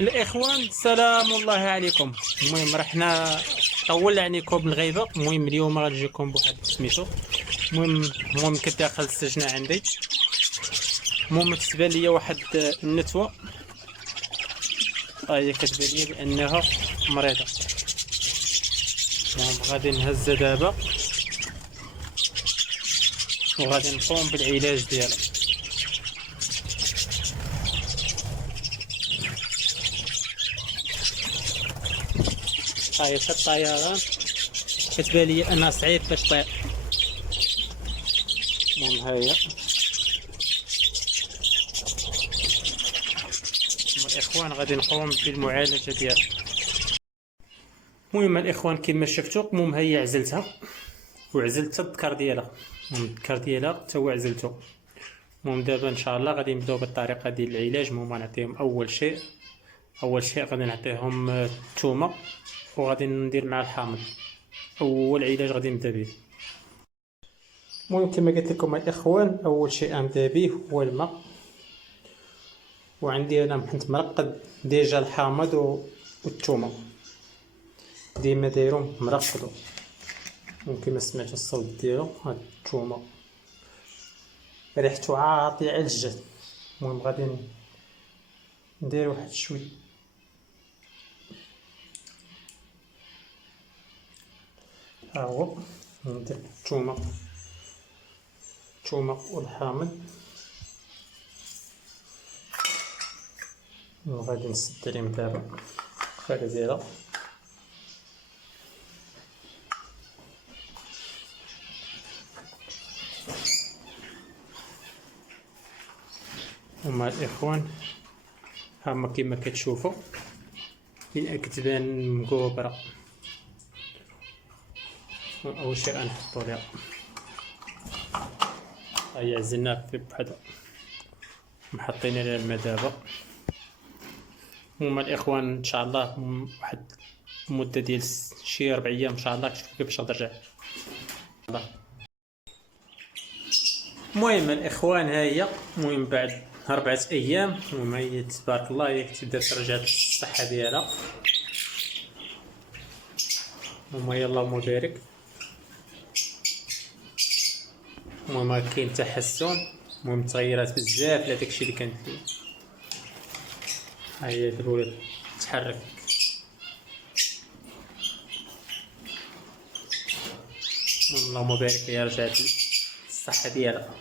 الاخوان سلام الله عليكم. المهم رحنا طول عليكم بالغيبه. المهم اليوم غنجيكم بواحد سميتو. المهم كنت داخل السجن عندي. المهم كتبان ليا واحد النتوه، هي كتبان ليا بانها مريضه. المهم غادي نهزها دابا وغادي نقوم بالعلاج ديالها. هاي الطيران كتبان لي انها صعيب باش طير. المهم هاهي الاخوان غادي نقوم بالمعالجه ديالها. المهم الاخوان كما شفتوا، المهم هي عزلتها وعزلت الذكر ديالها. المهم الذكر ديالها حتى هو عزلته. المهم دابا ان شاء الله غادي نبداو بالطريقه ديال العلاج. المهم غنعطيهم اول شيء غادي نعطيهم الثومه وغادي ندير مع الحامض. اول علاج غادي نبدا به. المهم كما قلت لكم الاخوان، اول شيء غنبدا به هو الماء. وعندي انا كنت مرقد ديجا الحامض والثومه، ديما دايرهم مرقدو. ممكن ما سمعتوا الصوت ديالو. هاد الثومه ريحته عاطيه على الجد. المهم غادي ندير واحد شوي ها هو. ندير الثومه والحامض وغادي نسد عليهم دابا الخير ديالها. هما الاخوان هما كما كتشوفوا كتبان مقبره. اول شيء غنحطو ليها، هيا عزلناها في بحدا محطين عليها الماء دابا. هما الاخوان ان شاء الله واحد المده ديال شي 4 ايام ان شاء الله كتشوفوا كيفاش غترجع. المهم الاخوان هي المهم بعد 4 ايام المهم هي تبارك الله هي تبدا ترجع الصحه ديالها. المهم هي اللهم بارك. المهم كاين تحسن، المهم تغيرات بزاف لا داكشي اللي كان فيه. ها هي دابا ولات تحرك. اللهم بارك هي رجعت الصحه ديالها.